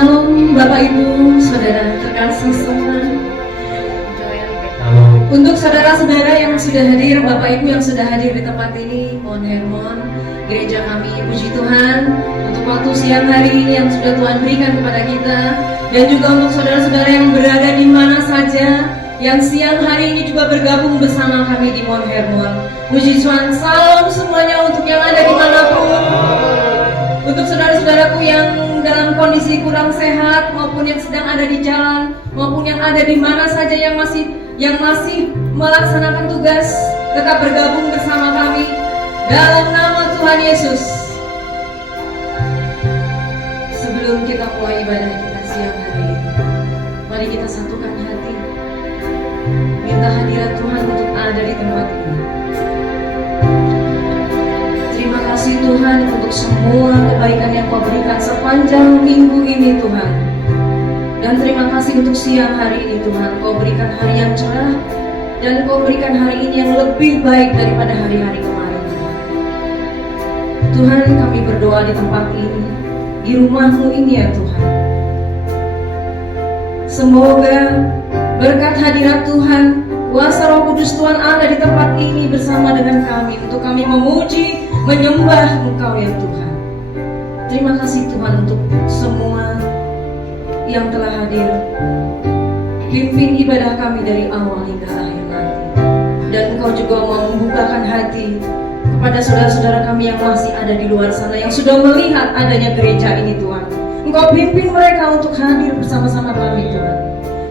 Shalom Bapak Ibu, Saudara terkasih semua. Untuk saudara-saudara yang sudah hadir, Bapak Ibu yang sudah hadir di tempat ini, Mount Hermon, gereja kami, puji Tuhan untuk waktu siang hari ini yang sudah Tuhan berikan kepada kita. Dan juga untuk saudara-saudara yang berada di mana saja, yang siang hari ini juga bergabung bersama kami di Mount Hermon. Puji Tuhan, salam semuanya untuk yang ada dimanapun. Untuk saudara-saudaraku yang dalam kondisi kurang sehat, maupun yang sedang ada di jalan, maupun yang ada di mana saja yang masih melaksanakan tugas, tetap bergabung bersama kami dalam nama Tuhan Yesus. Sebelum kita mulai ibadah kita siang hari ini, mari kita satukan hati, minta hadirat Tuhan untuk ada di tempat ini. Terima kasih Tuhan untuk semua kebaikan yang Kau berikan sepanjang minggu ini Tuhan. Dan terima kasih untuk siang hari ini Tuhan, Kau berikan hari yang cerah, dan Kau berikan hari ini yang lebih baik daripada hari-hari kemarin Tuhan. Tuhan, kami berdoa di tempat ini, di rumah-Mu ini ya Tuhan. Semoga berkat hadirat Tuhan, kuasa Roh Kudus Tuhan ada di tempat ini bersama dengan kami, untuk kami memuji, menyembah Engkau ya Tuhan. Terima kasih Tuhan untuk semua yang telah hadir. Pimpin ibadah kami dari awal hingga akhir nanti. Dan Engkau juga mau membukakan hati kepada saudara-saudara kami yang masih ada di luar sana, yang sudah melihat adanya gereja ini Tuhan. Engkau pimpin mereka untuk hadir bersama-sama kami Tuhan.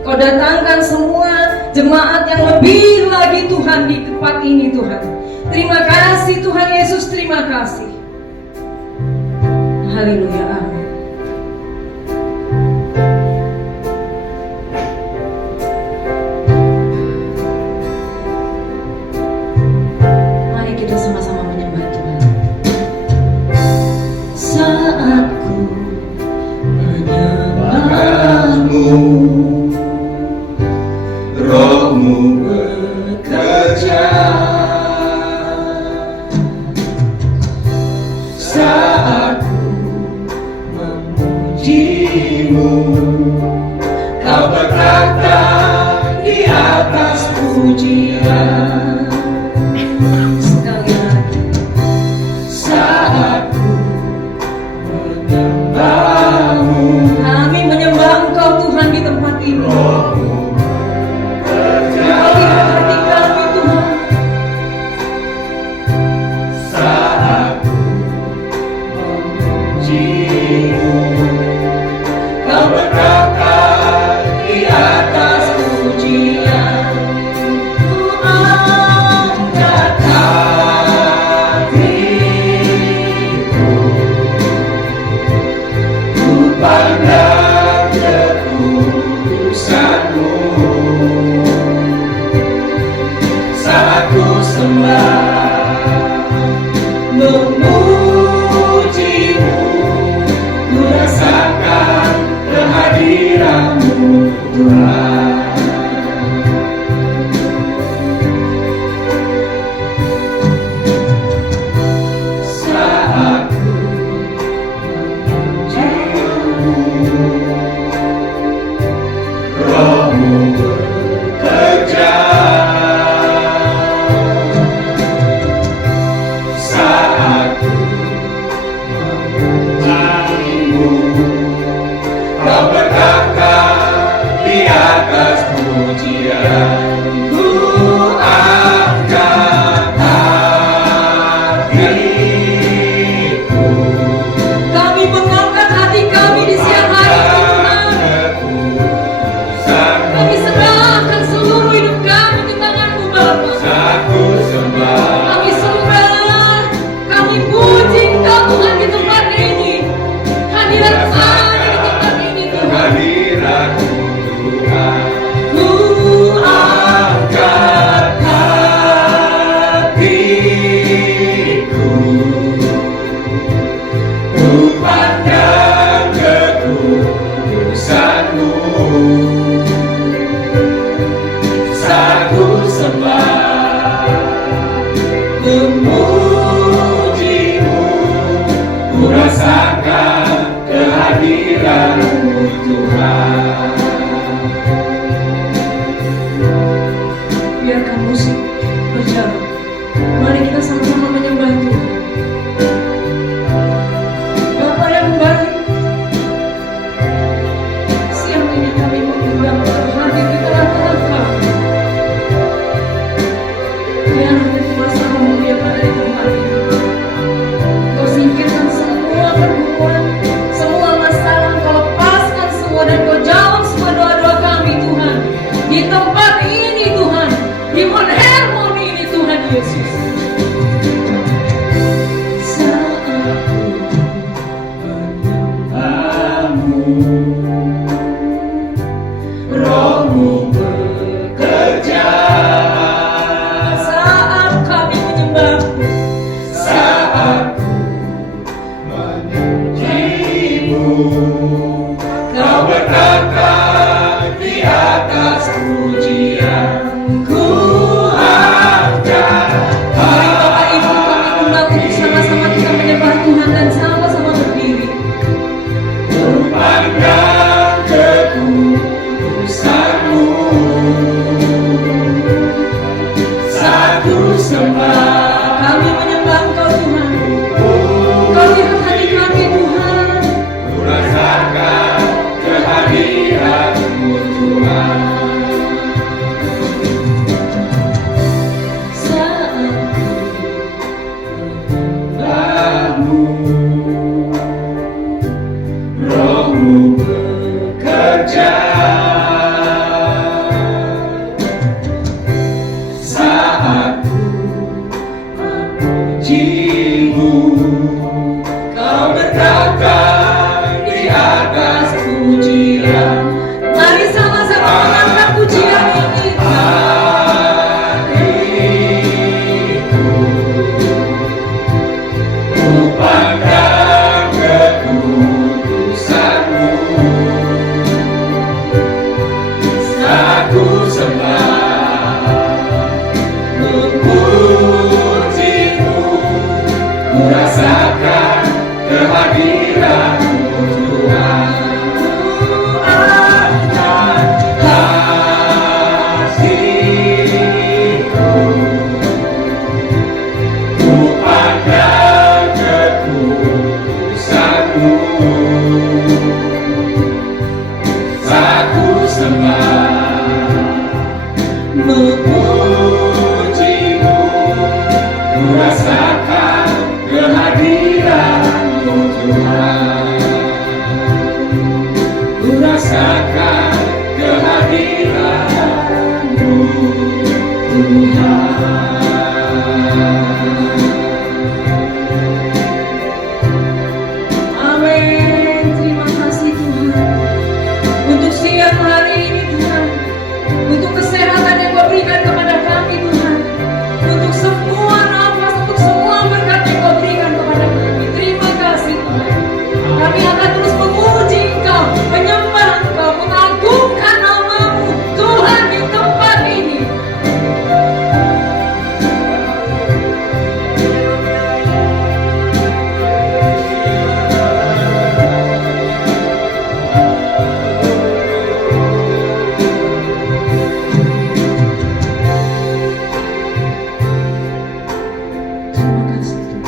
Kau datangkan semua jemaat yang lebih lagi Tuhan di tempat ini Tuhan. Terima kasih Tuhan Yesus, terima kasih. Haleluya, amin. Mari kita sama-sama menyembah Tuhan. Saat ku menyembah-Mu, Roh-Mu bekerja. Saat ku memuji-Mu, Kau berkata di atas pujian. Sekali lagi. Saat ku menyembah-Mu, kami menyembah Engkau Tuhan di tempat ini. Roh-Mu bekerja. Hati kami Tuhan. Saat ku memuji-Mu, Kau berkata di atas pujian. Ku angkat hatiku, ku pandang kekudusan-Mu. Saat ku sembah, memuji-Mu, ku rasakan kehadiran-Mu Tuhan. Saat ku memuji-Mu, Roh-Mu bekerja. Saat ku memuji-Mu, Kau berkata di atas pujian. Ku angkat hatiku, kami mengangkat hati kami di siang hari ini Tuhan. Kami serahkan seluruh hidup kami ke tangan-Mu Bapa. Kami sembah, kami puji Engkau Tuhan di tempat ini. Hadirat ada di tempat ini Tuhan. Hadirat-Mu Tuhan. Ku Angkat hatiku, ku pandang kekudusan-Mu. Saat ku sembah, memuji-Mu, ku rasakan kehadiran-Mu Kau berkata di atas pujian ku angkat. Mari Bapak Ibu kami undang untuk sama-sama kita menyembah Tuhan dan sama-sama berdiri. Ku pandang kekudusan-Mu, satu sembah. Kami menyembah Engkau Tuhan. Engkau lihat hati kami Tuhan. Ku rasakan kehadiran-Mu Tuhan. Saat Bahu Roh-Mu bekerja, saat ku memuji-Mu, Kau berkata di atas pujian. mari sama-sama mengangkat pujian ini. Ku pandang kekudusan-Mu, satu sembah. Memuji-Mu, ku rasakan kehadiran-Mu Tuhan. Ku angkat hatiku, ku pandang kekudusan-Mu, satu sembah. Memuji-Mu, ku rasakan kehadiran-Mu Tuhan. Ku rasakan kehadiran-Mu Tuhan. Amin. Terima kasih Tuhan untuk siang hari ini Tuhan, untuk kesehatan yang Kau berikan kepada kami Tuhan, untuk semua nafas, untuk semua berkat yang Kau berikan kepada kami. Terima kasih Tuhan. Kami akan terus memuji Engkau, menyembah Engkau, mengagungkan nama-Mu Tuhan di tempat ini. Terima kasih Tuhan.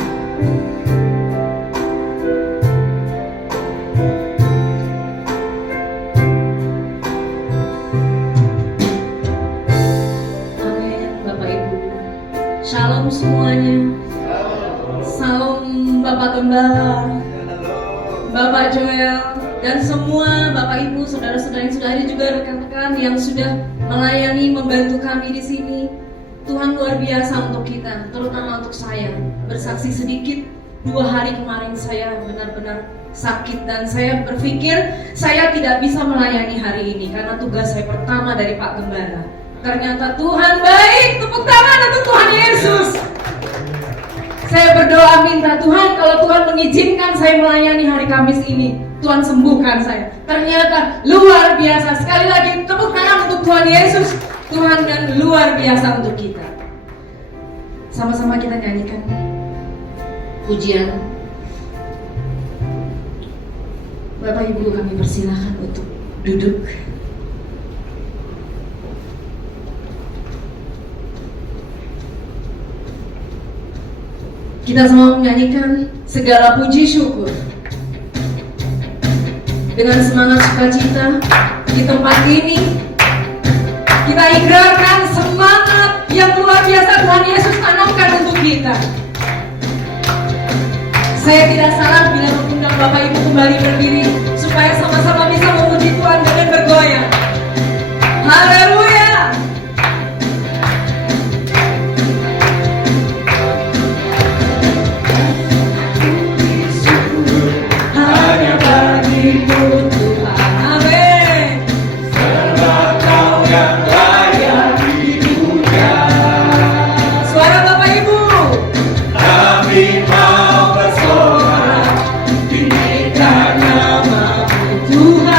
Amin. Bapak Ibu, shalom semuanya. Salam Bapak Gembala, Bapak Joel, dan semua Bapak Ibu, saudara-saudara yang sudah hadir, juga rekan-rekan yang sudah melayani, membantu kami di sini. Tuhan luar biasa untuk kita, terutama untuk saya. Bersaksi sedikit, 2 hari kemarin saya benar-benar sakit dan saya berpikir saya tidak bisa melayani hari ini karena tugas saya pertama dari Pak Gembala. Ternyata Tuhan baik, tepuk tangan untuk Tuhan Yesus. Saya berdoa minta Tuhan, kalau Tuhan mengizinkan saya melayani hari Kamis ini, Tuhan sembuhkan saya. Ternyata luar biasa. Sekali lagi tepuk tangan untuk Tuhan Yesus. Tuhan dan luar biasa untuk kita. Sama-sama kita nyanyikan pujian. Bapak Ibu kami persilahkan untuk duduk. Kita semua menyanyikan segala puji syukur dengan semangat sukacita di tempat ini. Kita ikrarkan semangat yang luar biasa Tuhan Yesus tanamkan untuk kita. Saya tidak salah bila mengundang Bapak Ibu kembali berdiri supaya sama-sama bisa memuji Tuhan dengan bergoyang. Haleluya. Hanya bagi-Mu Tuhan. Amin. Serba Kau yang layak dipuja. Suara Bapak Ibu. Kami mau bersorak tinggikan nama-Mu Tuhan.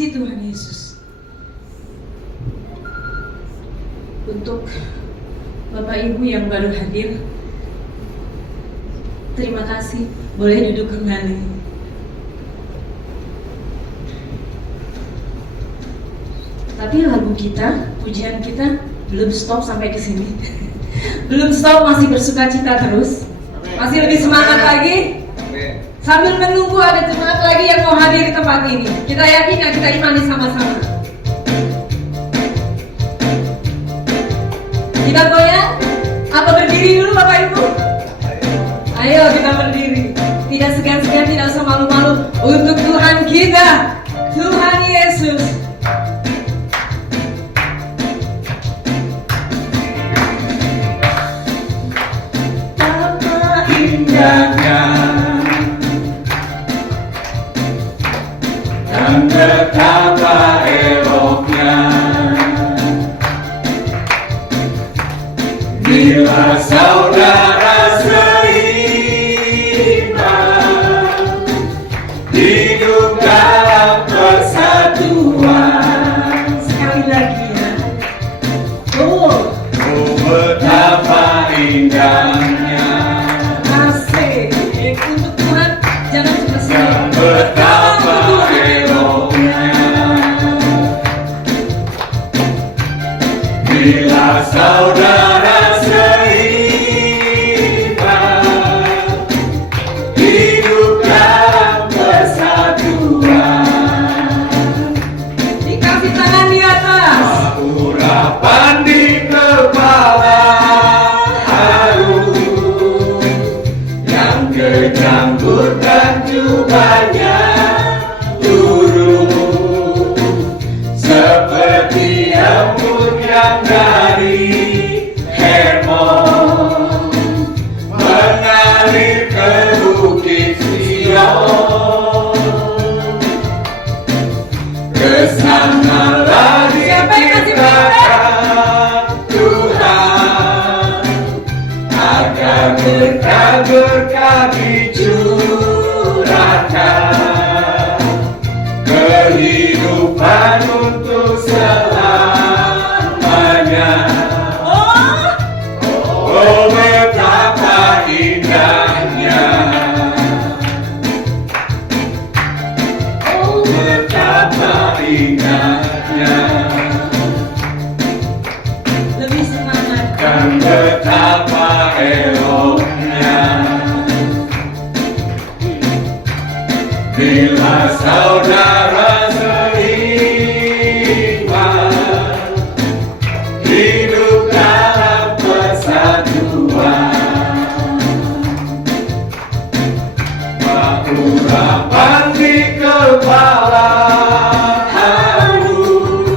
kasih Tuhan Yesus. Untuk Bapak Ibu yang baru hadir, terima kasih. Boleh duduk kembali. Tapi lagu kita, pujian kita belum stop sampai di sini. Belum stop, masih bersukacita terus. Masih lebih semangat lagi. Sambil menunggu ada jemaat lagi yang mau hadir di tempat ini. Kita yakin dan kita imani sama-sama. Kita goyang? Apa berdiri dulu Bapak Ibu? Ayo kita berdiri. Tidak segan-segan, tidak usah malu-malu. Untuk Tuhan kita, Tuhan Yesus. Betapa indahnya dan betapa eloknya bila saudara seiman hidup dalam persatuan. sekali lagi ya. Oh, Betapa indahnya asik. Untuk Tuhan jangan cuma dan sendiri. betapa eloknya bila saudara seiman hidup dalam persatuan. Dikasih tangan di atas. Urapan di kepala harum yang kejanggut dan jubahnya turun seperti embun yang dari Hermon mengalir ke bukit Sion. Kesanalah Siapa yang kasih diciptakan Tuhan agar berkah-berkah dicurahkan, kehidupan untuk selamanya. Oh, betapa indahnya, oh, betapa indahnya, Lebih semangat. dan betapa eloknya bila saudara seiman hidup dalam persatuan. Urapan di kepala harum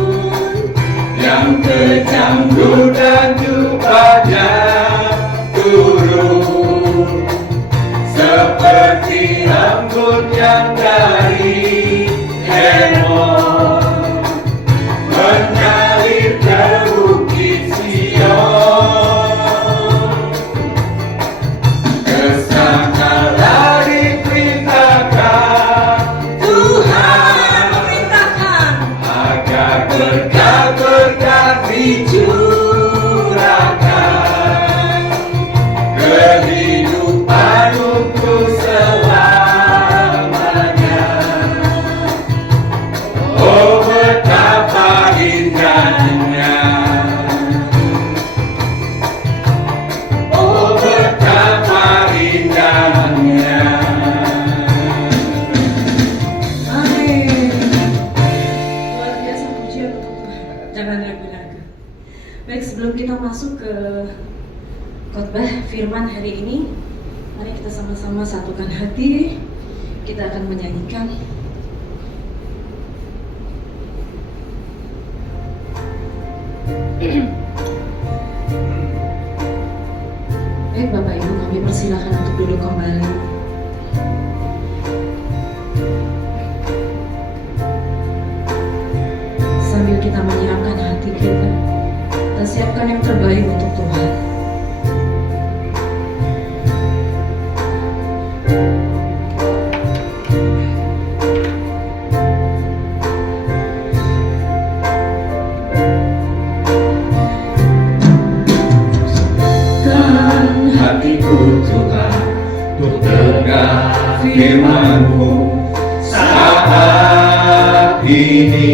yang kejanggut dan jubahnya turun seperti embun yang dari Hermon mengalir ke bukit Sion. Kesanalah diperintahkan Tuhan memerintahkan. agar berkah-berkah dicurahkan, kehidupan untuk selamanya. Oh, betapa indahnya, oh, betapa indahnya. Amin. Luar biasa pujian untuk Tuhan. Jangan ragu-ragu. Baik, sebelum kita masuk ke khotbah firman hari ini, mari kita sama-sama satukan hati. Kita akan menyanyikan baik Bapak Ibu, kami persilahkan untuk duduk kembali. Sambil kita menyiapkan hati kita siapkan yang terbaik untuk Tuhan. firman-Mu saat ini.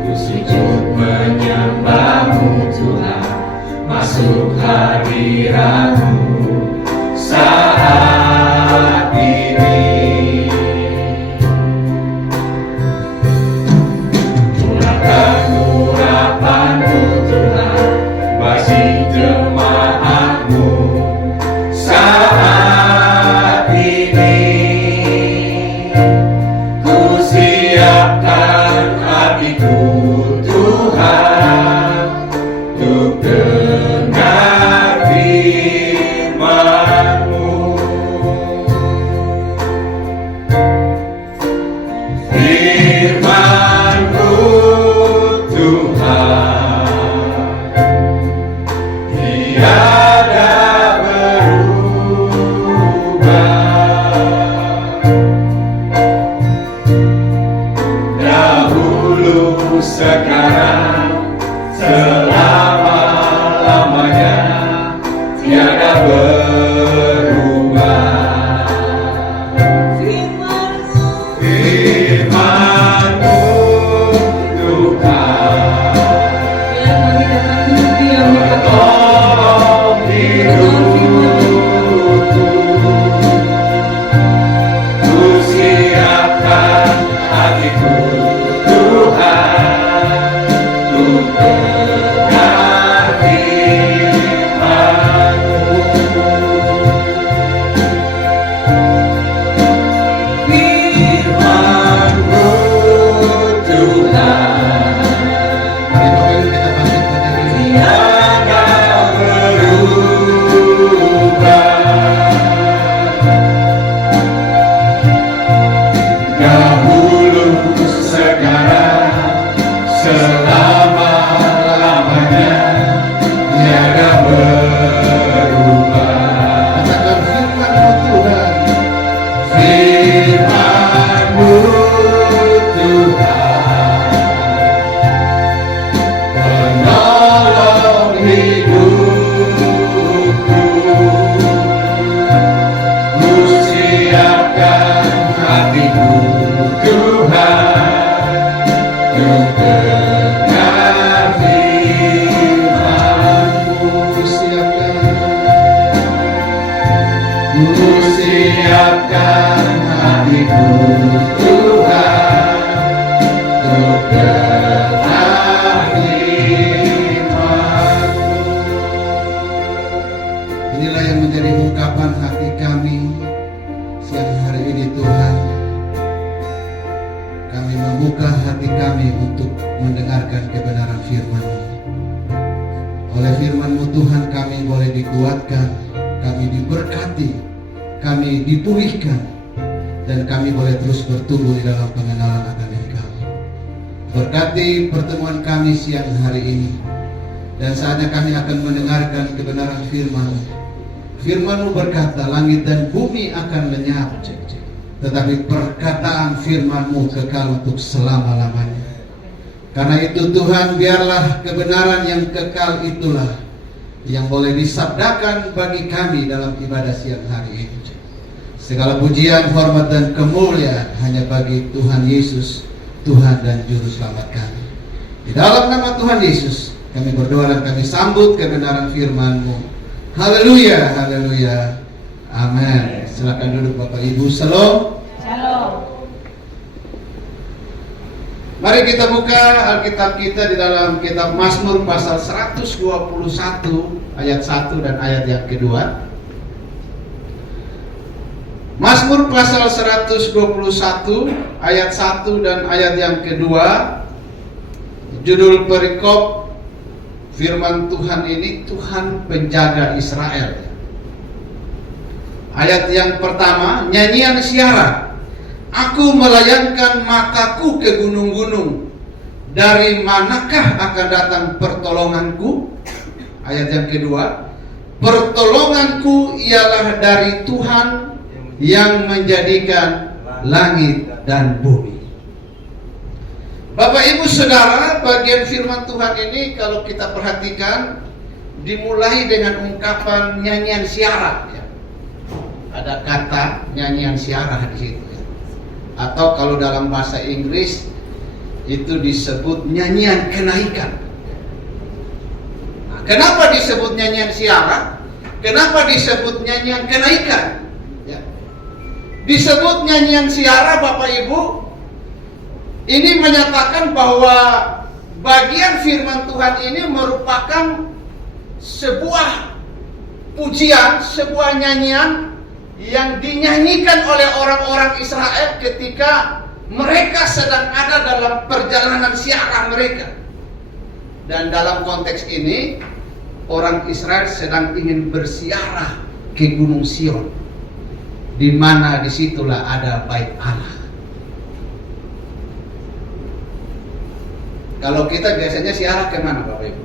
Ku sujud menyembah-Mu Tuhan, masuk hadirat-Mu saat ini. Curahkan urapan-Mu Tuhan bagi jemaat-Mu saat ini. Ku siapkan hatiku Tuhan untuk dengar firman-Mu. Firman-Mu Tuhan tiada berubah. Dahulu, sekarang, selama-lamanya tiada berubah. Firman-Mu Tuhan menolong hidupku. Ku siapkan hatiku Tuhan untuk dengar firman-Mu. Firman-Mu Tuhan tiada berubah. Dahulu, sekarang, selama-lamanya tiada berubah. Firman-Mu Tuhan penolong hidupku. Ku siapkan hatiku Tuhan untuk dengar firman-Mu. Ku siapkan hatiku Tuhan untuk dengar firman-Mu. Inilah yang menjadi ungkapan hati kami siang hari ini Tuhan. Kami membuka hati kami untuk mendengarkan kebenaran firman-Mu. Oleh firman-Mu Tuhan kami boleh dikuatkan, kami diberkati, kami dipulihkan, dan kami boleh terus bertumbuh di dalam pengenalan akan Engkau. Berkati pertemuan kami siang hari ini, dan saatnya kami akan mendengarkan kebenaran firman-Mu. Firman-Mu berkata, langit dan bumi akan lenyap, tetapi perkataan firman-Mu kekal untuk selama-lamanya. Karena itu Tuhan, biarlah kebenaran yang kekal itulah yang boleh disabdakan bagi kami dalam ibadah siang hari ini. Segala pujian, hormat, dan kemuliaan hanya bagi Tuhan Yesus, Tuhan dan Juru Selamat kami. Di dalam nama Tuhan Yesus kami berdoa dan kami sambut kebenaran firman-Mu. Haleluya, haleluya, amin. Silakan duduk Bapak Ibu. Shalom. Shalom. Mari kita buka Alkitab kita di dalam kitab Mazmur pasal 121 ayat 1 dan ayat yang kedua. Mazmur pasal 121 ayat 1 dan ayat yang kedua. Judul perikop firman Tuhan ini, Tuhan penjaga Israel. Ayat yang pertama, nyanyian siara. Aku melayangkan mataku ke gunung-gunung. Dari manakah akan datang pertolonganku? Ayat yang kedua, pertolonganku ialah dari Tuhan yang menjadikan langit dan bumi. Bapak Ibu Saudara, bagian firman Tuhan ini kalau kita perhatikan dimulai dengan ungkapan nyanyian siarah. Ya. Ada kata nyanyian siarah di situ. Ya. Atau kalau dalam bahasa Inggris itu disebut nyanyian kenaikan. Nah, kenapa disebut nyanyian siarah? Kenapa disebut nyanyian kenaikan? Ya. Disebut nyanyian siarah, Bapak Ibu, ini menyatakan bahwa bagian firman Tuhan ini merupakan sebuah pujian, sebuah nyanyian yang dinyanyikan oleh orang-orang Israel ketika mereka sedang ada dalam perjalanan siarah mereka. Dan dalam konteks ini, orang Israel sedang ingin bersiarah ke Gunung Sion, di mana disitulah ada bait Allah. Kalau kita biasanya siarah kemana, Bapak Ibu?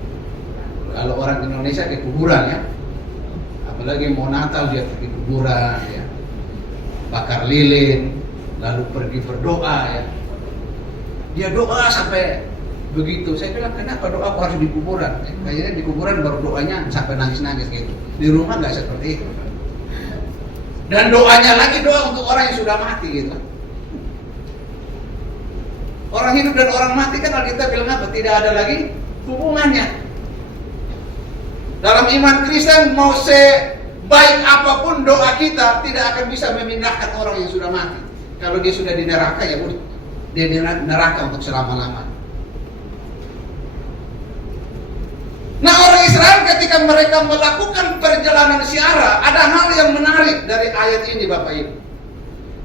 Kalau orang Indonesia ke kuburan ya, apalagi mau Natal dia pergi kuburan ya, bakar lilin, lalu pergi berdoa ya. Dia doa sampai begitu. Saya bilang, kenapa doa harus di kuburan? Kayaknya di kuburan baru doanya sampai nangis-nangis gitu. Di rumah nggak seperti itu. Dan doanya lagi doa untuk orang yang sudah mati gitu. Orang hidup dan orang mati kan kalau kita bilang apa? Tidak ada lagi hubungannya. Dalam iman Kristen mau sebaik apapun doa kita tidak akan bisa memindahkan orang yang sudah mati. Kalau dia sudah di neraka ya udah, dia di neraka untuk selama-lamanya. Nah, orang Israel ketika mereka melakukan perjalanan siarah, ada hal yang menarik dari ayat ini, Bapak Ibu.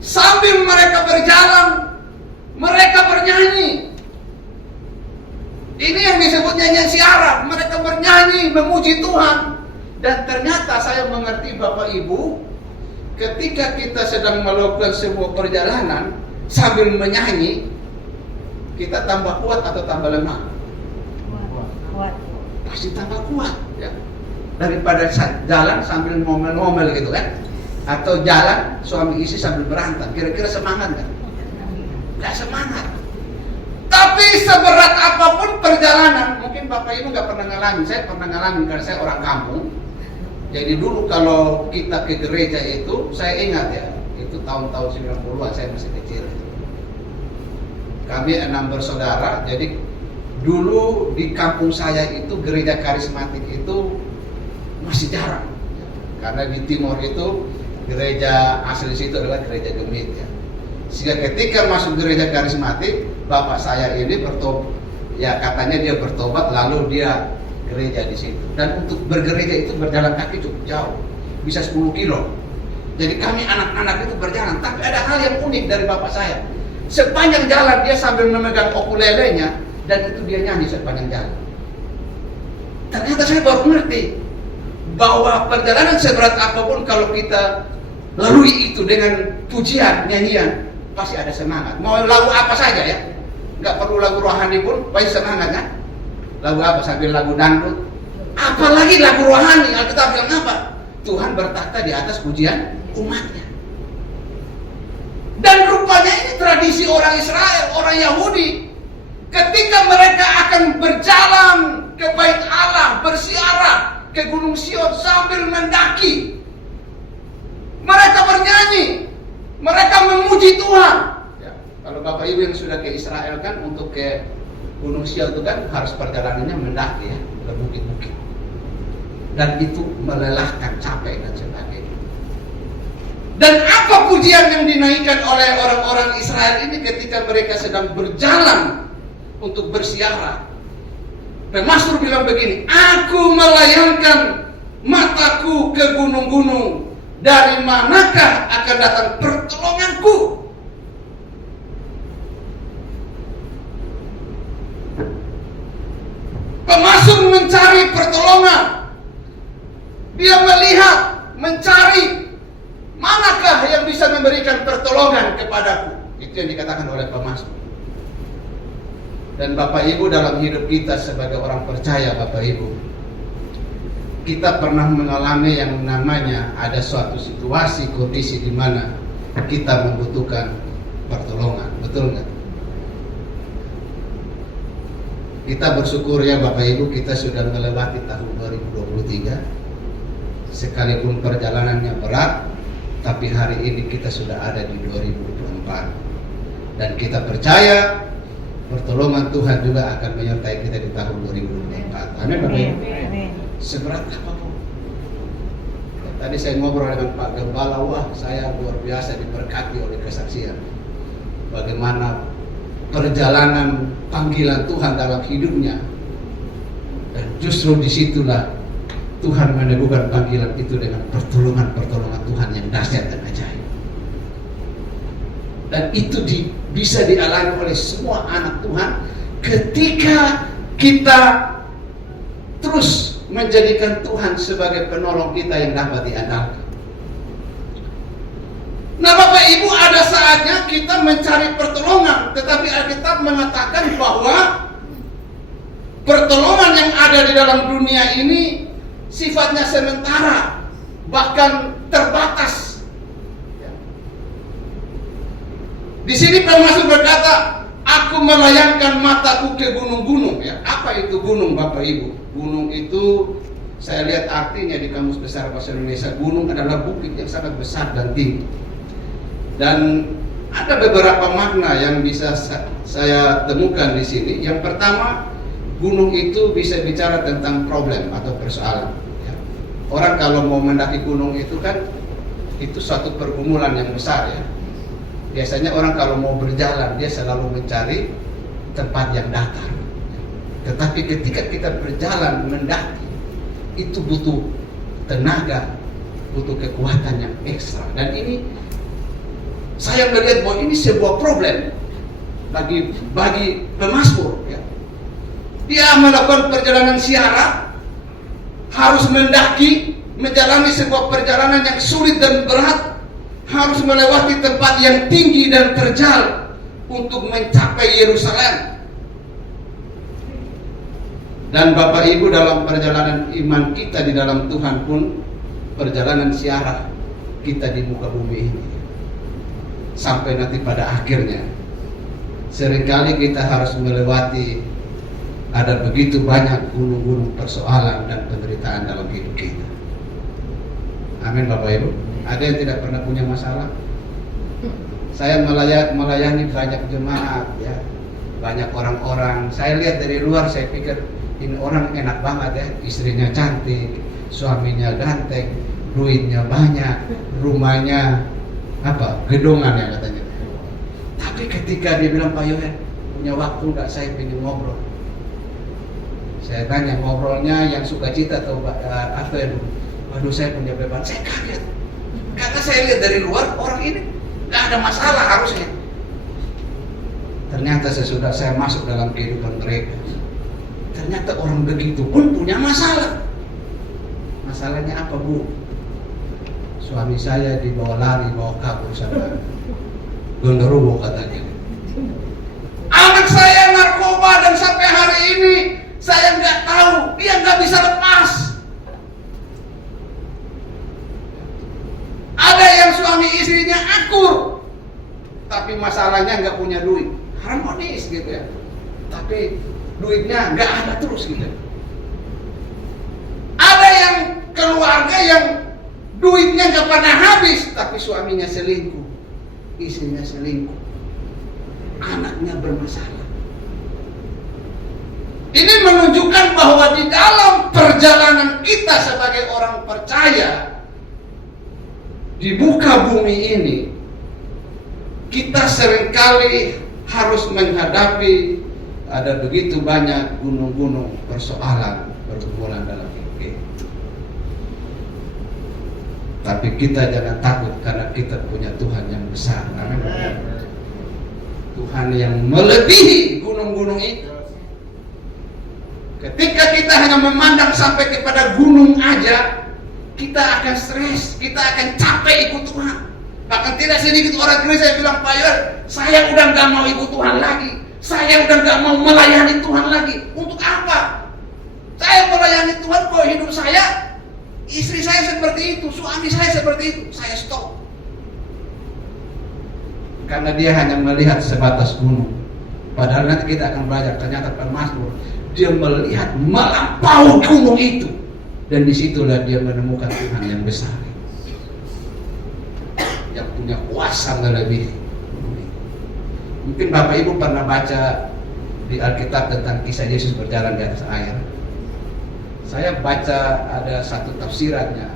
Sambil mereka berjalan, mereka bernyanyi. Ini yang disebut nyanyian siarah. Mereka bernyanyi, memuji Tuhan. Dan ternyata saya mengerti Bapak Ibu, ketika kita sedang melakukan sebuah perjalanan sambil menyanyi, kita tambah kuat atau tambah lemah? Kuat. Pasti tambah kuat ya. Daripada jalan sambil ngomel-ngomel gitu kan, atau jalan suami istri sambil berantem, kira-kira semangat nggak? Nggak semangat. Tapi seberat apapun perjalanan, mungkin Bapak Ibu nggak pernah ngalamin, saya pernah ngalamin karena saya orang kampung. Jadi dulu kalau kita ke gereja itu, saya ingat ya, itu tahun-tahun 90-an, saya masih kecil. Kami 6 bersaudara, jadi dulu di kampung saya itu gereja karismatik itu masih jarang. Karena di timur itu gereja asli situ adalah gereja Gemit ya. Sehingga ketika masuk gereja karismatik, bapak saya ini bertobat, ya katanya dia bertobat lalu dia gereja di situ. Dan untuk bergereja itu berjalan kaki cukup jauh, bisa 10 kilo. Jadi kami anak-anak itu berjalan. Tapi ada hal yang unik dari bapak saya. Sepanjang jalan dia sambil memegang ukulelenya dan itu dia nyanyi sepanjang jalan. Ternyata saya baru ngerti bahwa perjalanan seberat apapun kalau kita lalui itu dengan pujian, nyanyian, pasti ada semangat. Mau lagu apa saja ya, nggak perlu lagu rohani pun pasti semangat kan. Lagu apa? Sambil lagu dangdut, apalagi lagu rohani. Alkitab bilang apa? Tuhan bertakhta di atas pujian umatnya. Dan rupanya ini tradisi orang Israel, orang Yahudi. Ketika mereka akan berjalan ke bait Allah, bersiarah ke Gunung Sion sambil mendaki, mereka bernyanyi, mereka memuji Tuhan. Ya, kalau Bapak Ibu yang sudah ke Israel kan, untuk ke Gunung Sion itu kan harus perjalanannya mendaki ya, ke bukit-bukit. Dan itu melelahkan, capek dan sebagainya. Dan apa pujian yang dinaikkan oleh orang-orang Israel ini ketika mereka sedang berjalan untuk bersiarah? Pemasmur bilang begini, aku melayangkan mataku ke gunung-gunung, dari manakah akan datang pertolonganku? Pemasmur mencari pertolongan. Dia melihat, mencari, manakah yang bisa memberikan pertolongan kepadaku? Itu yang dikatakan oleh pemasmur. Dan Bapak Ibu, dalam hidup kita sebagai orang percaya, Bapak Ibu, kita pernah mengalami yang namanya ada suatu situasi, kondisi di mana kita membutuhkan pertolongan, betul nggak? Kita bersyukur ya Bapak Ibu, kita sudah melewati tahun 2023. Sekalipun perjalanannya berat, tapi hari ini kita sudah ada di 2024. Dan kita percaya pertolongan Tuhan juga akan menyertai kita di tahun 2024. Amin Bapak Ibu. Amin. Seberat apapun. Tadi saya ngobrol dengan Pak Gembala, wah saya luar biasa diberkati oleh kesaksian. Bagaimana perjalanan panggilan Tuhan dalam hidupnya. Dan justru disitulah Tuhan meneguhkan panggilan itu dengan pertolongan-pertolongan Tuhan yang dahsyat dan ajaib. Dan itu bisa dialami oleh semua anak Tuhan ketika kita terus menjadikan Tuhan sebagai penolong kita yang dapat diandalkan. Nah Bapak Ibu, ada saatnya kita mencari pertolongan, tetapi Alkitab mengatakan bahwa pertolongan yang ada di dalam dunia ini sifatnya sementara, bahkan terbatas. Di sini Pemasmur berkata, aku melayangkan mataku ke gunung-gunung. Ya, apa itu gunung Bapak Ibu? Gunung itu saya lihat artinya di Kamus Besar Bahasa Indonesia, gunung adalah bukit yang sangat besar dan tinggi. Dan ada beberapa makna yang bisa saya temukan di sini. Yang pertama, gunung itu bisa bicara tentang problem atau persoalan. Ya. Orang kalau mau mendaki gunung itu kan itu suatu pergumulan yang besar ya. Biasanya orang kalau mau berjalan dia selalu mencari tempat yang datar. Tetapi ketika kita berjalan mendaki itu butuh tenaga, butuh kekuatan yang ekstra. Dan ini saya melihat bahwa ini sebuah problem bagi Pemasmur. Ya. Dia melakukan perjalanan ziarah, harus mendaki, menjalani sebuah perjalanan yang sulit dan berat, harus melewati tempat yang tinggi dan terjal untuk mencapai Yerusalem. Dan Bapak Ibu, dalam perjalanan iman kita di dalam Tuhan pun perjalanan ziarah kita di muka bumi ini. Sampai nanti pada akhirnya seringkali kita harus melewati ada begitu banyak gunung-gunung persoalan dan penderitaan dalam hidup kita. Amin Bapak Ibu. Ada yang tidak pernah punya masalah? Saya melayani banyak jemaat ya, banyak orang-orang. Saya lihat dari luar, saya pikir ini orang enak banget ya, istrinya cantik, suaminya ganteng, duitnya banyak, rumahnya gedongan ya katanya. Tapi ketika dia bilang, Pak Yohen punya waktu nggak, saya ingin ngobrol. Saya tanya, ngobrolnya yang sukacita atau yang waduh saya punya beban. Saya kaget karena saya lihat dari luar orang ini nggak ada masalah harusnya. Ternyata sesudah saya masuk dalam kehidupan mereka, ternyata orang begitu pun punya masalah. Masalahnya apa Bu? Suami saya dibawa lari, bawa kabur sama genderuwo katanya. Anak saya narkoba dan sampai hari ini saya nggak tahu, dia nggak bisa lepas. Ada yang suami istrinya akur, tapi masalahnya nggak punya duit, harmonis gitu ya. Tapi duitnya nggak ada terus gitu. Ada yang keluarga yang duitnya nggak pernah habis, tapi suaminya selingkuh, istrinya selingkuh, anaknya bermasalah. Ini menunjukkan bahwa di dalam perjalanan kita sebagai orang percaya di muka bumi ini, kita seringkali harus menghadapi ada begitu banyak gunung-gunung persoalan, pergumulan dalam hidup kita. Tapi kita jangan takut karena kita punya Tuhan yang besar. Amin. Tuhan yang melebihi gunung-gunung itu. Ketika kita hanya memandang sampai kepada gunung aja, kita akan stres, kita akan capek ikut Tuhan. Bahkan tidak sedikit orang gereja yang bilang, Pak Yohen, saya udah gak mau ikut Tuhan lagi, saya udah gak mau melayani Tuhan lagi. Untuk apa? Saya melayani Tuhan kok hidup saya, istri saya seperti itu, suami saya seperti itu, saya stop. Karena dia hanya melihat sebatas gunung. Padahal nanti kita akan belajar, ternyata Pemasmur Dia melihat melampaui gunung itu, dan disitulah dia menemukan Tuhan yang besar, yang punya kuasa melebihi. Mungkin Bapak Ibu pernah baca di Alkitab tentang kisah Yesus berjalan di atas air. Saya baca ada satu tafsirannya,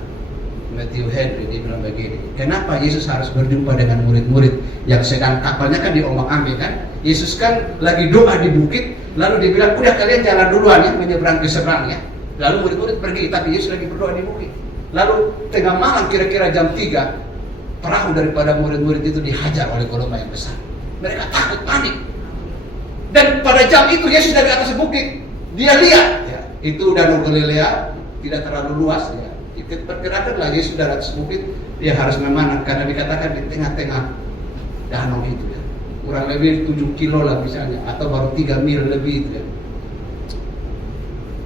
Matthew Henry, dia bilang begini, kenapa Yesus harus berjumpa dengan murid-murid yang sedang kapalnya kan diombak-ambing kan? Yesus kan lagi doa di bukit, lalu dia bilang, udah kalian jalan duluan ya, menyeberang ke seberang ya. Lalu murid-murid pergi, tapi Yesus lagi berdoa di bukit. Lalu tengah malam kira-kira jam 3, perahu daripada murid-murid itu dihajar oleh gelombang yang besar. Mereka takut, panik. Dan pada jam itu Yesus dari atas bukit, dia lihat ya, itu Danau Galilea tidak terlalu luas ya. Perkirakanlah Yesus dari atas bukit, dia harus memandang karena dikatakan di tengah-tengah danau itu ya. Kurang lebih 7 kilo lah misalnya, atau baru 3 mil lebih itu ya.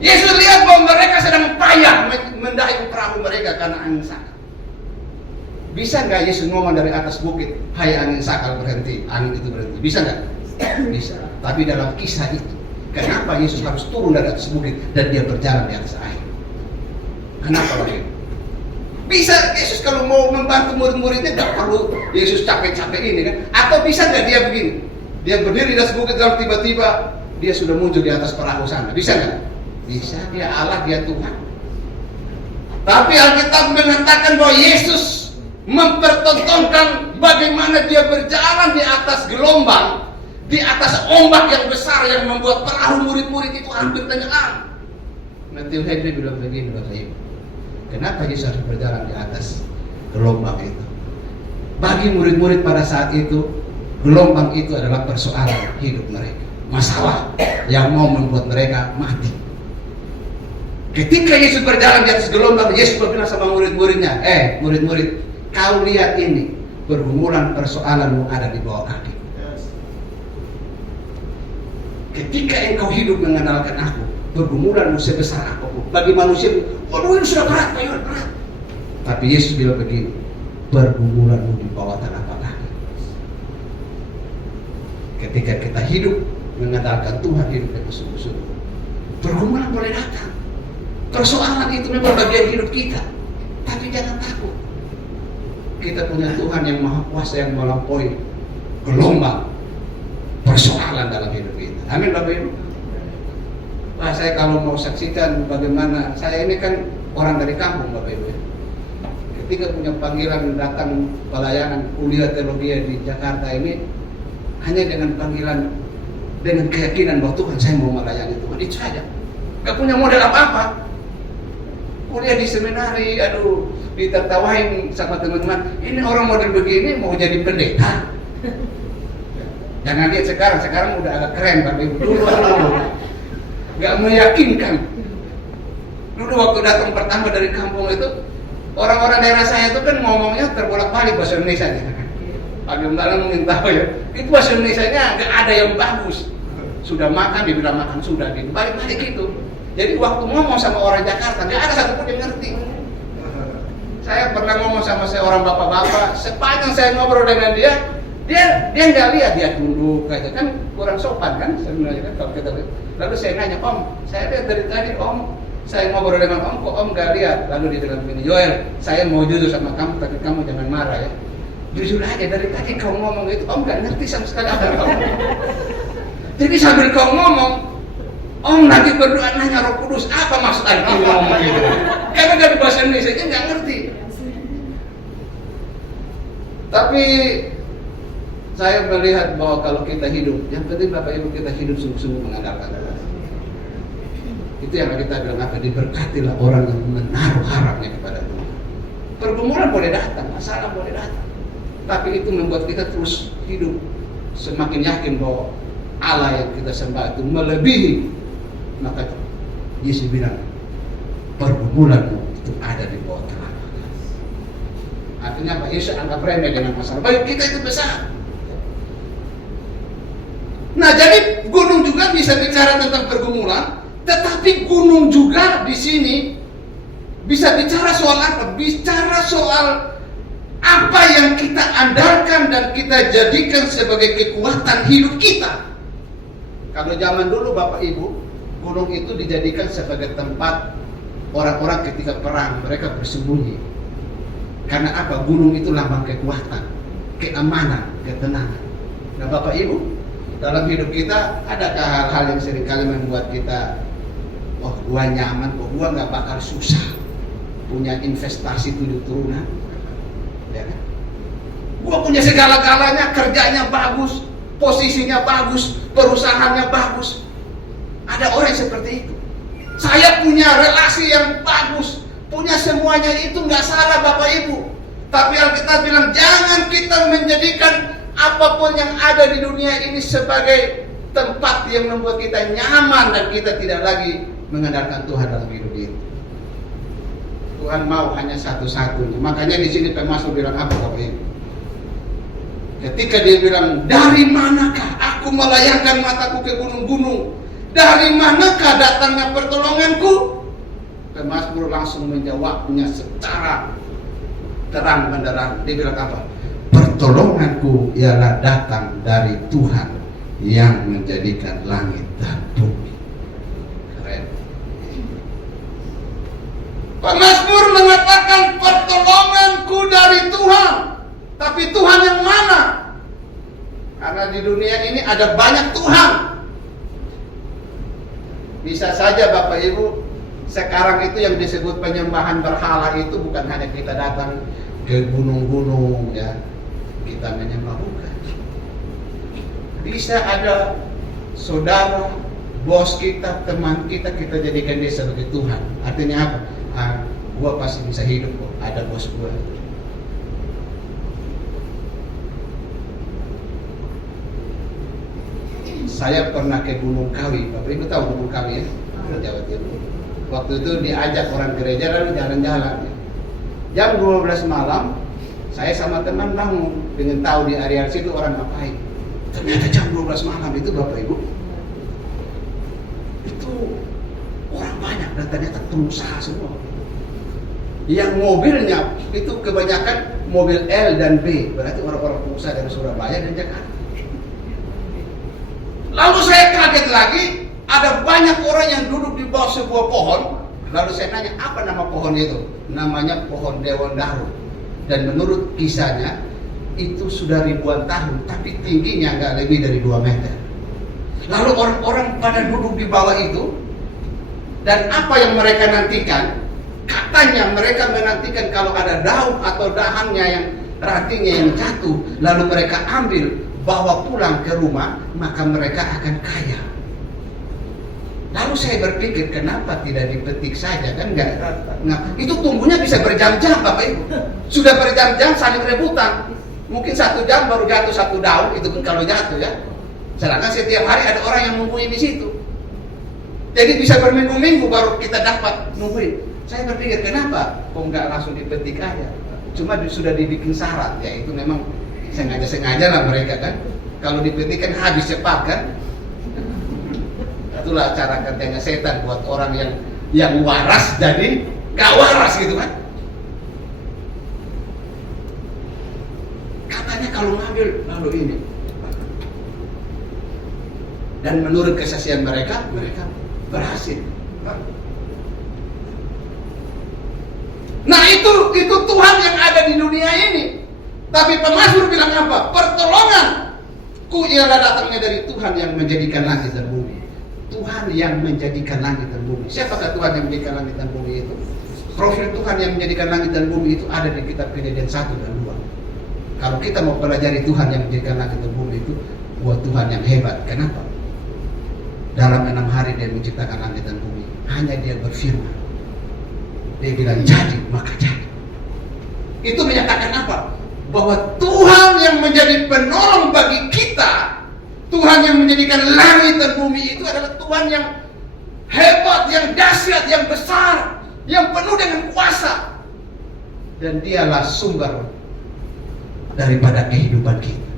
Yesus lihat bahwa mereka sedang payah mendayung perahu mereka karena angin sakal. Bisa nggak Yesus ngomong dari atas bukit, hai angin sakal berhenti, angin itu berhenti? Bisa nggak? Bisa. Tapi dalam kisah itu, kenapa Yesus harus turun dari atas bukit dan dia berjalan di atas air? Kenapa begitu? Bisa Yesus kalau mau membantu murid-muridnya nggak perlu Yesus capek-capek ini kan? Atau bisa nggak dia begini? Dia berdiri di atas bukit dan tiba-tiba dia sudah muncul di atas perahu sana. Bisa nggak? Bisa. Dia Allah, dia Tuhan. Tapi Alkitab mengatakan bahwa Yesus mempertontonkan bagaimana dia berjalan di atas gelombang, di atas ombak yang besar yang membuat perahu murid-murid itu hampir tenggelam. Matthew Henry bilang begini, Bapak Ibu, kenapa Yesus harus berjalan di atas gelombang itu? Bagi murid-murid pada saat itu, gelombang itu adalah persoalan hidup mereka, masalah yang mau membuat mereka mati. Ketika Yesus berjalan di atas gelombang, Yesus berbilang sama murid-muridnya, murid-murid, kau lihat ini, pergumulan persoalanmu ada di bawah kaki. Ketika engkau hidup mengenalkan aku, pergumulanmu sebesar apapun, bagi manusia, waduh ini sudah berat, berat. Tapi Yesus bilang begini, pergumulanmu di bawah telapak kaki. Ketika kita hidup mengenalkan Tuhan, hidup dengan sungguh-sungguh, pergumulan boleh datang. Persoalan itu memang bagian hidup kita, tapi jangan takut. Kita punya Tuhan yang maha kuasa, yang melampaui gelombang persoalan dalam hidup kita. Amin Bapak Ibu. Nah, saya kalau mau saksikan bagaimana, saya ini kan orang dari kampung Bapak Ibu. Ketika punya panggilan datang pelayanan kuliah teologi di Jakarta ini, hanya dengan panggilan, dengan keyakinan bahwa Tuhan saya mau melayani Tuhan, itu saja. Gak punya modal apa-apa. Kuliah di seminari, aduh, ditertawain sama teman-teman, ini orang model begini mau jadi pendeta. Jangan lihat sekarang udah agak keren Bapak Ibu. Dulu gak meyakinkan. Dulu waktu datang pertama dari kampung itu, orang-orang daerah saya itu kan ngomongnya terbolak-balik bahasa Indonesia. Bagaimana mungkin tahu ya, itu bahasa Indonesia-nya gak ada yang bagus. Sudah makan, dibilang makan sudah, balik-balik gitu. Jadi waktu ngomong sama orang Jakarta, gak ada satupun yang ngerti. Saya pernah ngomong sama seorang bapak-bapak, sepanjang saya ngobrol dengan dia nggak lihat, dia tunduk aja, kan kurang sopan kan sebenarnya kan kalau kita lihat. Lalu saya nanya, Om, saya lihat dari tadi Om, saya ngobrol dengan Om, kok Om nggak lihat? Lalu dia bilang begini, Joel, saya mau jujur sama kamu, tapi kamu jangan marah ya. Jujur aja, dari tadi kau ngomong itu Om nggak ngerti sama sekali apa yang kamu. Jadi sambil kau ngomong, Om lagi berdoa nanya Roh Kudus, apa maksud kamu ngomong gitu? Karena dari bahasa Indonesia nya nggak ngerti. Tapi saya melihat bahwa kalau kita hidup, yang penting Bapak Ibu kita hidup sungguh-sungguh mengandalkan Tuhan. Itu yang kita bilang apa? Diberkatilah orang yang menaruh harapnya kepada Tuhan. Pergumulan boleh datang, masalah boleh datang, tapi itu membuat kita terus hidup semakin yakin bahwa Allah yang kita sembah itu melebihi. Maka Yesus bilang, pergumulanmu itu ada di bawah telapak kaki. Artinya Pak Yesus anggap remeh dengan masalah. Bagi kita itu besar. Nah, jadi gunung juga bisa bicara tentang pergumulan, tetapi gunung juga di sini bisa bicara soal apa? Bicara soal apa yang kita andalkan dan kita jadikan sebagai kekuatan hidup kita. Kalau zaman dulu Bapak Ibu, gunung itu dijadikan sebagai tempat orang-orang ketika perang, mereka bersembunyi. Karena apa? Gunung itu lambang kekuatan, keamanan, ketenangan. Nah Bapak Ibu, dalam hidup kita adakah hal-hal yang seringkali membuat kita, oh gua nyaman, kok gua nggak bakal susah punya investasi 7 turunan, ya kan? Gua punya segala-galanya, kerjanya bagus, posisinya bagus, perusahaannya bagus. Ada orang yang seperti itu. Saya punya relasi yang bagus, punya semuanya, itu nggak salah Bapak Ibu. Tapi Alkitab bilang jangan kita menjadikan apapun yang ada di dunia ini sebagai tempat yang membuat kita nyaman dan kita tidak lagi mengandalkan Tuhan dalam hidup ini. Tuhan mau hanya satu-satunya. Makanya di sini Pemasmur bilang apa Bapak Ibu? Ketika dia bilang, dari manakah aku melayangkan mataku ke gunung-gunung? Dari manakah datangnya pertolonganku? Pemasmur langsung menjawabnya secara terang benderang. Dia bilang apa? Pertolonganku ialah datang dari Tuhan yang menjadikan langit dan bumi. Keren. Pemasmur mengatakan pertolonganku dari Tuhan. Tapi Tuhan yang mana? Karena di dunia ini ada banyak Tuhan. Bisa saja Bapak Ibu, sekarang itu yang disebut penyembahan berhala itu bukan hanya kita datang ke gunung-gunung ya, kita menyembah, bukan. Bisa ada saudara, bos kita, teman kita, kita jadikan dia sebagai Tuhan. Artinya apa? Gua pasti bisa hidup kok, ada bos gua. Saya pernah ke Gunung Kawi, Bapak Ibu tahu Gunung Kawi ya? Jawa Timur. Waktu itu diajak orang gereja lalu jalan-jalan. Jam 12 malam, saya sama teman bangun dengan tahu di area situ orang ngapain. Ternyata jam 12 malam itu Bapak Ibu, itu orang banyak dan ternyata pengusaha semua. Yang mobilnya itu kebanyakan mobil L dan B, berarti orang-orang pengusaha dari Surabaya dan Jakarta. Lalu saya kaget lagi, ada banyak orang yang duduk di bawah sebuah pohon. Lalu saya nanya, apa nama pohon itu? Namanya pohon Dewan Daru. Dan menurut kisahnya, itu sudah ribuan tahun, tapi tingginya nggak lebih dari 2 meter. Lalu orang-orang pada duduk di bawah itu, dan apa yang mereka nantikan? Katanya mereka menantikan kalau ada daun atau dahannya yang rantingnya yang jatuh, lalu mereka ambil, bawa pulang ke rumah, maka mereka akan kaya. Lalu saya berpikir, kenapa tidak dipetik saja, kan nggak? Nah, itu tumbuhnya bisa berjam-jam Bapak Ibu. Sudah berjam-jam saling rebutan. Mungkin 1 jam baru jatuh 1 daun, itu pun kalau jatuh ya. Sedangkan setiap hari ada orang yang nungguin di situ. Jadi bisa berminggu-minggu baru kita dapat nungguin. Saya berpikir, kenapa kok nggak langsung dipetik aja? Cuma sudah dibikin syarat, ya itu memang sengaja lah mereka kan. Kalau dipetik kan habis cepat kan. Itulah cara kerjanya setan buat orang yang waras jadi gak waras gitu kan. Katanya kalau ngambil lalu ini. Dan menurut kesaksian mereka berhasil. Nah itu Tuhan yang ada di dunia ini. Tapi Pemasmur bilang apa? Pertolonganku ialah datangnya dari Tuhan yang menjadikan langit dan bumi. Tuhan yang menjadikan langit dan bumi. Siapakah Tuhan yang menjadikan langit dan bumi itu? Profil Tuhan yang menjadikan langit dan bumi itu ada di kitab Kejadian 1 dan 2. Kalau kita mau pelajari Tuhan yang menjadikan langit dan bumi itu, buat Tuhan yang hebat. Kenapa? Dalam 6 hari dia menciptakan langit dan bumi. Hanya dia berfirman. Dia bilang jadi, maka jadi. Itu menyatakan apa? Bahwa Tuhan yang menjadi penolong bagi kita, Tuhan yang menjadikan langit dan bumi itu adalah Tuhan yang hebat, yang dahsyat, yang besar, yang penuh dengan kuasa. Dan dialah sumber daripada kehidupan kita.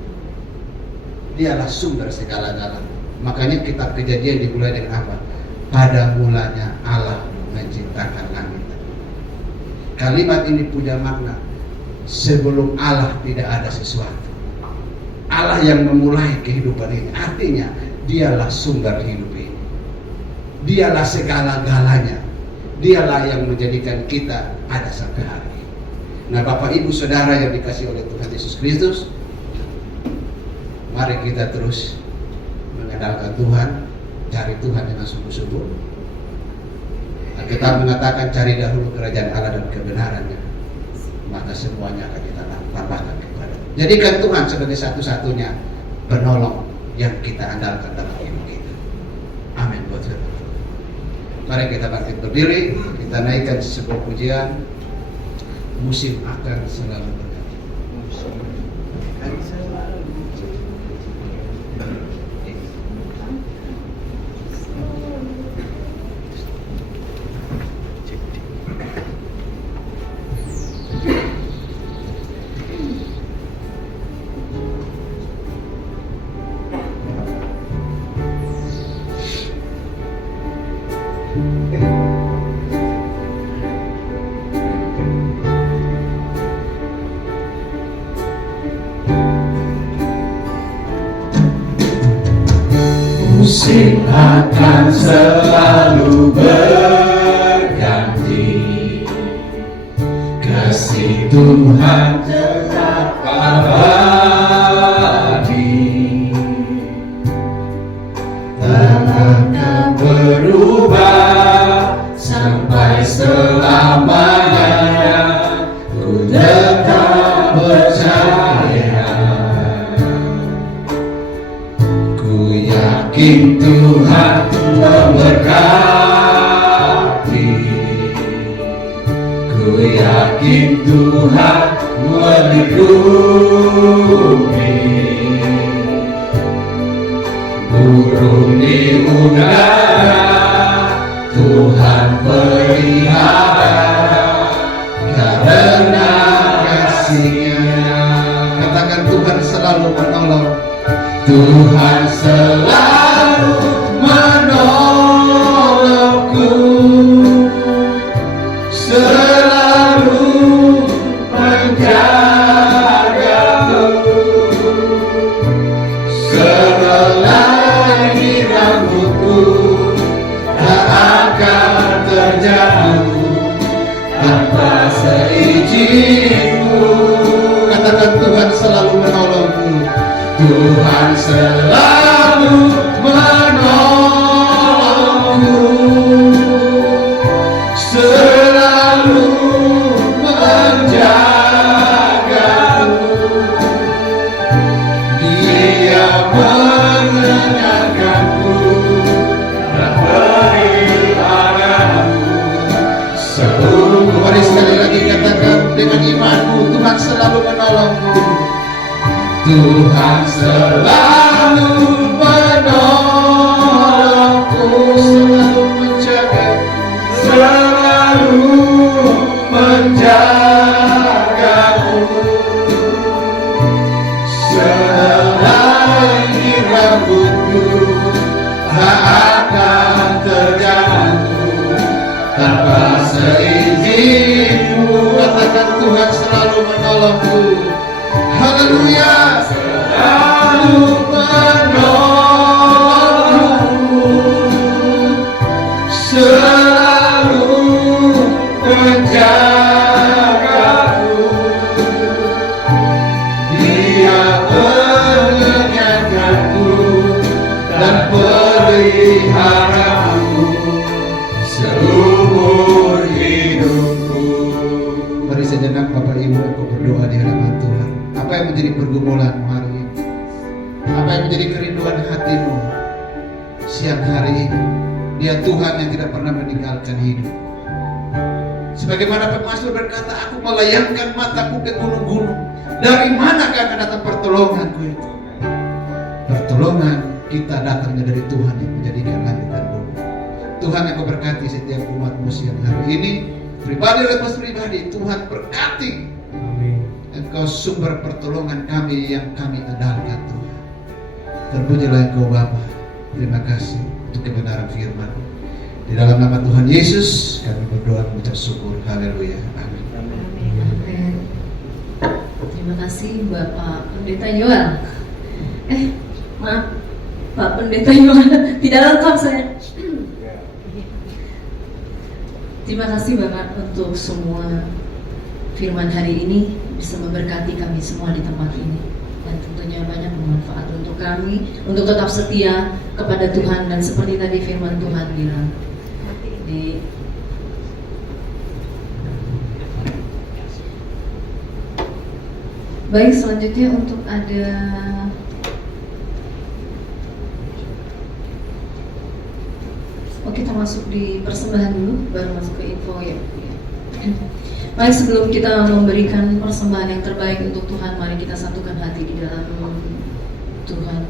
Dialah sumber segala-galanya. Makanya kitab Kejadian dimulai dengan apa? Pada mulanya Allah menciptakan langit. Kalimat ini punya makna. Sebelum Allah tidak ada sesuatu. Allah yang memulai kehidupan ini. Artinya dialah sumber hidup ini. Dialah segala-galanya. Dialah yang menjadikan kita ada sampai hari ini. Nah, Bapak Ibu Saudara yang dikasihi oleh Tuhan Yesus Kristus, mari kita terus mengandalkan Tuhan, cari Tuhan dengan sungguh-sungguh. Kita mengatakan cari dahulu kerajaan Allah dan kebenarannya, maka semuanya akan kita tambahkan kepada. Jadikan Tuhan sebagai satu-satunya penolong yang kita andalkan dalam hidup kita. Amin buat Tuhan. Mari kita bangkit berdiri, kita naikkan sebuah pujian. Musim akan selalu berganti. Musim akan selalu berganti, kasih Tuhan tetap abadi, tak akan berubah sampai selamanya. Ku tetap percaya, yakin Tuhan memberkati, ku yakin Tuhan melindungi, burung di udara Tuhan pelihara karena kasih-Nya. Katakan Tuhan selalu menolong. Tuhan selalu menolongku, selalu menjagaku, selagi rambutku tak akan terjatuh tanpa seizinku. Katakan Tuhan selalu menolongku. Tuhan selalu menolongku, selalu menjagaku, Dia mengenyangkanku dan peliharaku seumur. Mari sekali lagi katakan dengan imanmu, Tuhan selalu menolongku. Tuhan selalu menolongku, Selalu menjagaku, selalu menjagaku, selagi rambutku tak akan terjatuh tanpa seizinku. katakan Tuhan selalu menolongku. Haleluya. Selalu menolongku, selalu menjagaku, Dia mengenyangkanku dan peliharaku seumur hidupku. Mari sejenak Bapak Ibu aku berdoa di hadapan Tuhan. Apa yang menjadi pergumulan hari ini? Apa yang menjadi kerinduan hatimu siang hari ini? Dia Tuhan yang tidak pernah meninggalkan hidup. Sebagaimana pemazmur berkata, aku melayangkan mataku ke gunung-gunung. Dari manakah akan datang pertolonganku itu? Pertolongan kita datangnya dari Tuhan yang menjadikan langit dan bumi. Tuhan yang memberkati setiap umatmu siang hari ini. Pribadi lepas pribadi, Tuhan berkati. Engkau sumber pertolongan kami yang kami andalkan Tuhan. Terpujilah Engkau Bapa. Terima kasih untuk kebenaran firman. Di dalam nama Tuhan Yesus kami berdoa mengucap syukur. Haleluya. Amin. Amin. Terima kasih Bapak Pendeta Yoel. Maaf, Pak Pendeta Yoel, tidak lengkap saya. Terima kasih Bapak untuk semua firman hari ini bisa memberkati kami semua di tempat ini, dan tentunya banyak bermanfaat untuk kami untuk tetap setia kepada Tuhan, dan seperti tadi firman Tuhan bilang di baik. Selanjutnya untuk ada kita masuk di persembahan dulu, baru masuk ke info ya. Baik, sebelum kita memberikan persembahan yang terbaik untuk Tuhan, mari kita satukan hati di dalam Tuhan.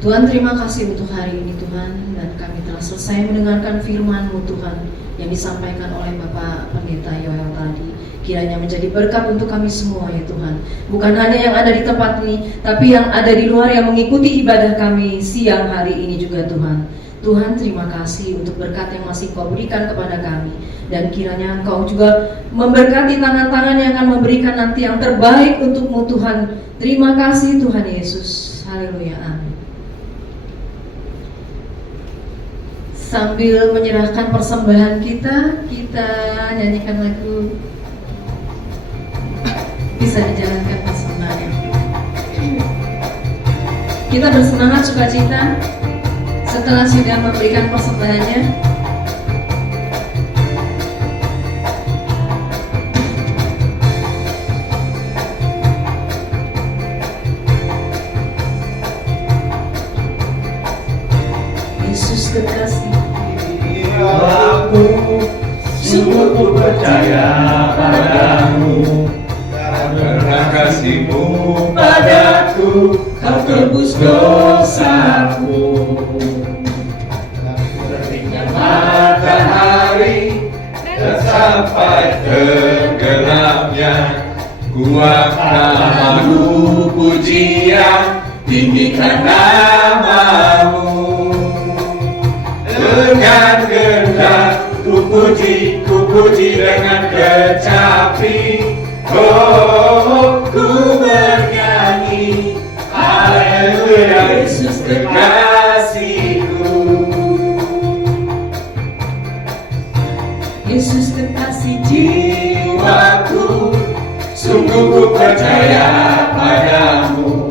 Tuhan, terima kasih untuk hari ini Tuhan, dan kami telah selesai mendengarkan firman-Mu Tuhan yang disampaikan oleh Bapak Pendeta Yoel tadi. Kiranya menjadi berkat untuk kami semua ya Tuhan. Bukan hanya yang ada di tempat ini, tapi yang ada di luar yang mengikuti ibadah kami siang hari ini juga Tuhan. Tuhan, terima kasih untuk berkat yang masih Kau berikan kepada kami, dan kiranya Engkau juga memberkati tangan-tangan yang akan memberikan nanti yang terbaik untuk-Mu Tuhan. Terima kasih Tuhan Yesus. Haleluya, amin. Sambil menyerahkan persembahan kita nyanyikan lagu. Bisa dijalankan persembahan. Kita bersemangat sukacita setelah sudah memberikan persembahannya. Yesus kekasih, Aku sungguh percaya padamu, karena kasih-Mu padaku, Kau tebus dosaku. Terbitnya matahari dan sampai tenggelamnya, ku akan lalu pujian, tinggikan nama-Mu. Dengan gendak ku puji dengan kecapi. Oh, ku bernyanyi, haleluya, Yesus kekasihku. Yesus kekasih Jiwaku sungguh ku percaya padamu,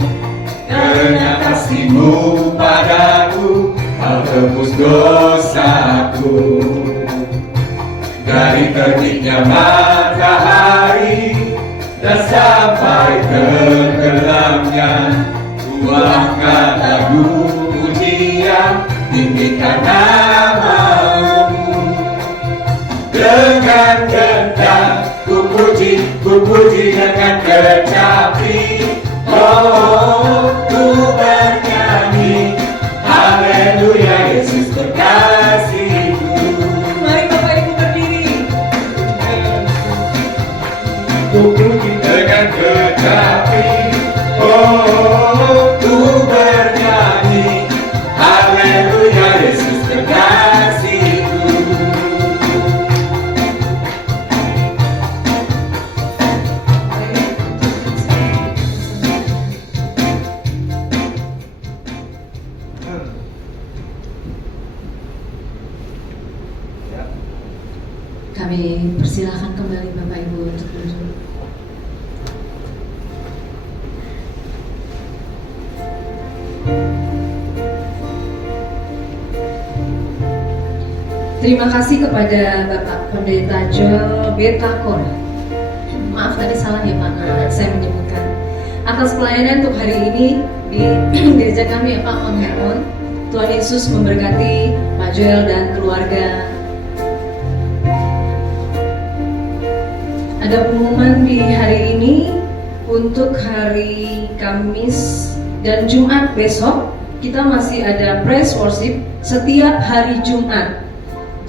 karena kasih-Mu padaku, Kau tebus dosaku. Dari terbitnya matahari dan sampai tenggelamnya, ku angkat lagu pujian, tinggikan nama-Mu. Dengan gendak ku puji dengan kecapi. Oh, ku bernyanyi, haleluya, Yesus kekasihku. Mari Bapak Ibu berdiri. Ku puji dengan kecapi. Oh, ku bernyanyi, haleluya, Yesus kekasihku. Kami persilahkan kembali Bapak Ibu untuk duduk. Terima kasih kepada Bapak Pendeta Joel Betakor. Maaf tadi salah ya Pak, saya menyebutkan. Atas pelayanan untuk hari ini di gereja kami ya Pak Mount Hermon. Tuhan Yesus memberkati Pak Joel dan keluarga. Ada pengumuman di hari ini untuk hari Kamis dan Jumat besok. Kita masih ada praise worship setiap hari Jumat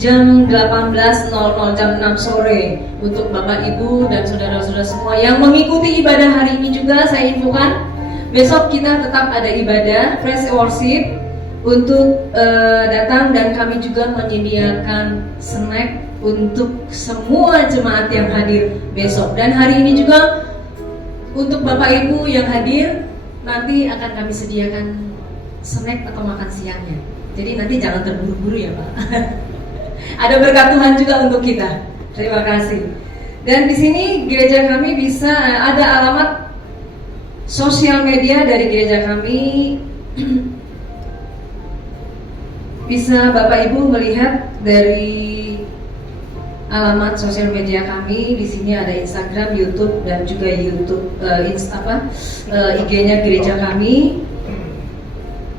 jam 18.00, jam 6 sore. Untuk Bapak Ibu dan saudara-saudara semua yang mengikuti ibadah hari ini juga saya infokan, besok kita tetap ada ibadah praise worship untuk datang, dan kami juga menyediakan snack untuk semua jemaat yang hadir besok. Dan hari ini juga untuk Bapak Ibu yang hadir, nanti akan kami sediakan snack atau makan siangnya. Jadi nanti jangan terburu-buru ya Pak. Ada berkat Tuhan juga untuk kita. Terima kasih. Dan di sini gereja kami bisa ada alamat sosial media dari gereja kami. Bisa Bapak Ibu melihat dari alamat sosial media kami. Di sini ada Instagram, YouTube, dan juga YouTube IG-nya gereja kami.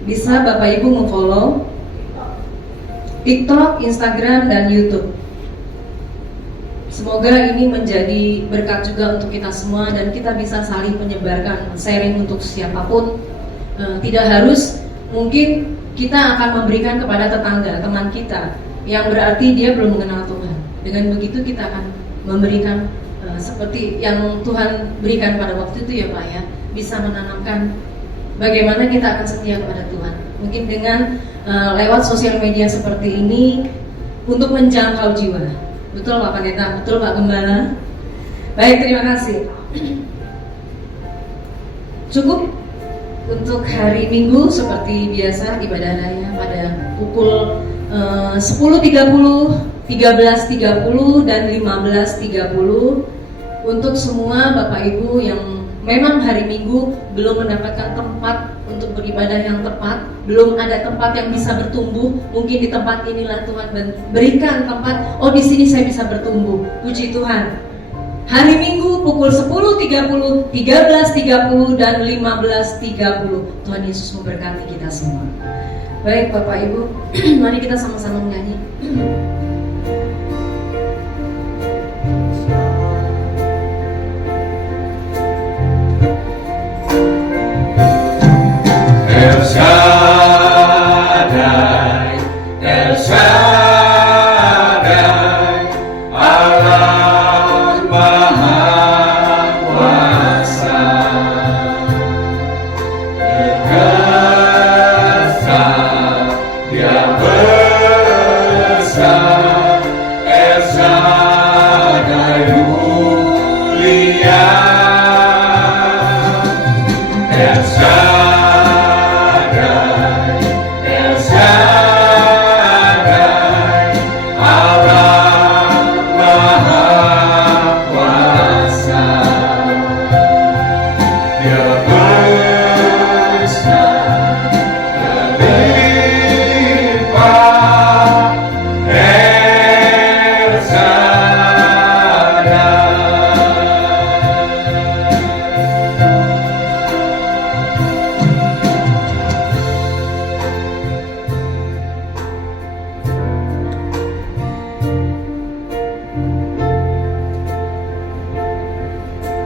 Bisa Bapak Ibu memfollow TikTok, Instagram, dan YouTube. Semoga ini menjadi berkat juga untuk kita semua dan kita bisa saling menyebarkan, sharing untuk siapapun. Tidak harus, mungkin kita akan memberikan kepada tetangga, teman kita yang berarti dia belum mengenal Tuhan. Dengan begitu kita akan memberikan seperti yang Tuhan berikan pada waktu itu ya Pak ya, bisa menanamkan bagaimana kita akan setia kepada Tuhan. Mungkin dengan lewat sosial media seperti ini untuk menjangkau jiwa. Betul Pak Pendeta, betul Pak Gembala. Baik, terima kasih. Cukup untuk hari Minggu seperti biasa ibadah raya pada pukul 10.30, 13.30 dan 15.30 untuk semua Bapak Ibu yang memang hari Minggu belum mendapatkan tempat untuk beribadah yang tepat, belum ada tempat yang bisa bertumbuh. Mungkin di tempat inilah Tuhan berikan tempat. Oh, di sini saya bisa bertumbuh. Puji Tuhan. Hari Minggu pukul 10.30, 13.30 dan 15.30. Tuhan Yesus memberkati kita semua. Baik Bapak Ibu, mari kita sama-sama menyanyi. El Shaddai, El Shaddai, Allah Maha Kuasa, perkasa Dia besar, El Shaddai mulia, El Shaddai.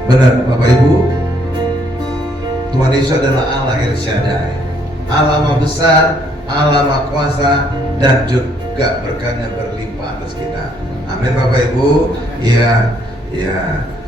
Benar Bapak Ibu, Tuhan Yesus adalah Allah El Shaddai, Allah Maha Besar, Allah Maha Kuasa, dan juga berkatnya berlimpah atas kita. Amin Bapak Ibu. Ya.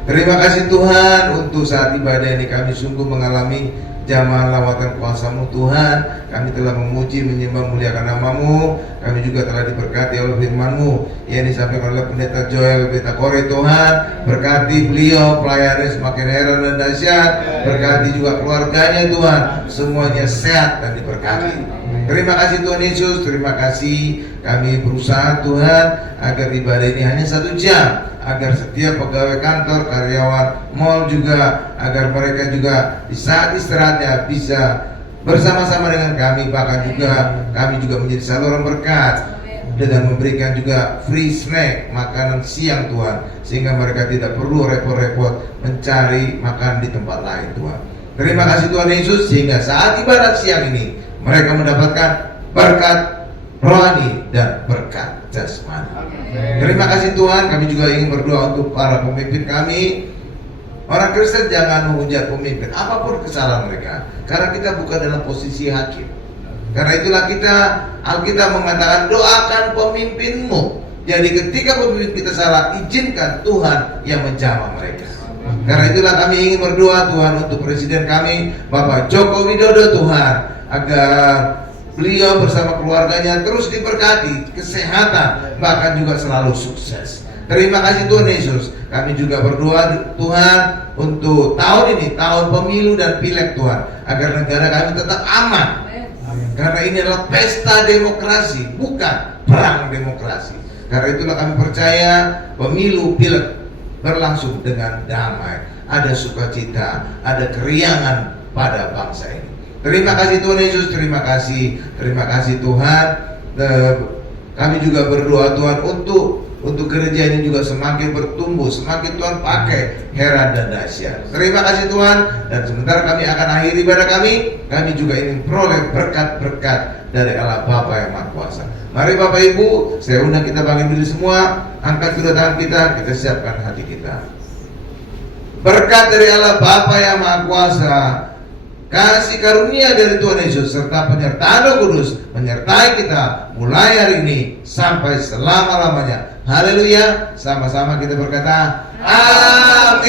Terima kasih Tuhan untuk saat ibadah ini kami sungguh mengalami jamaah lawatan kuasa-Mu Tuhan. Kami telah memuji, menyembah, muliakan nama-Mu. Kami juga telah diberkati oleh firman-Mu yang disampaikan oleh Pendeta Joel Betakore Tuhan. Berkati beliau, pelayannya semakin heran dan dahsyat. Berkati juga keluarganya Tuhan, semuanya sehat dan diberkati. Terima kasih Tuhan Yesus, terima kasih. Kami berusaha Tuhan agar ibadah ini hanya 1 jam, agar setiap pegawai kantor, karyawan mall juga, agar mereka juga di saat istirahatnya bisa bersama-sama dengan kami. Bahkan juga kami juga menjadi saluran berkat dengan memberikan juga free snack, makanan siang Tuhan, sehingga mereka tidak perlu repot-repot mencari makan di tempat lain Tuhan. Terima kasih Tuhan Yesus, sehingga saat ibadat siang ini mereka mendapatkan berkat rohani dan berkat jasmani. Terima kasih Tuhan. Kami juga ingin berdoa untuk para pemimpin kami. Orang Kristen jangan menghujat pemimpin apapun kesalahan mereka, karena kita bukan dalam posisi hakim. Karena itulah Alkitab mengatakan doakan pemimpinmu. Jadi ketika pemimpin kita salah, izinkan Tuhan yang menjamah mereka. Karena itulah kami ingin berdoa Tuhan untuk Presiden kami Bapak Joko Widodo Tuhan, agar beliau bersama keluarganya terus diberkati, kesehatan, bahkan juga selalu sukses. Terima kasih Tuhan Yesus. Kami juga berdoa Tuhan untuk tahun ini, tahun pemilu dan pileg Tuhan, agar negara kami tetap aman. Karena ini adalah pesta demokrasi, bukan perang demokrasi. Karena itulah kami percaya pemilu pileg berlangsung dengan damai, ada sukacita, ada keriangan pada bangsa ini. Terima kasih Tuhan Yesus, terima kasih Tuhan. Kami juga berdoa Tuhan untuk gereja ini juga semakin bertumbuh, semakin Tuhan pakai heran dan dahsyat. Terima kasih Tuhan. Dan sebentar kami akan akhiri ibadah kami juga ingin peroleh berkat-berkat dari Allah Bapa yang Maha Kuasa. Mari Bapak Ibu, saya undang kita bangkit diri semua, angkat kedua tangan kita siapkan hati kita. Berkat dari Allah Bapa yang Maha Kuasa, kasih karunia dari Tuhan Yesus, serta penyertaan Roh Kudus menyertai kita mulai hari ini sampai selama-lamanya. Haleluya. Sama-sama kita berkata amin.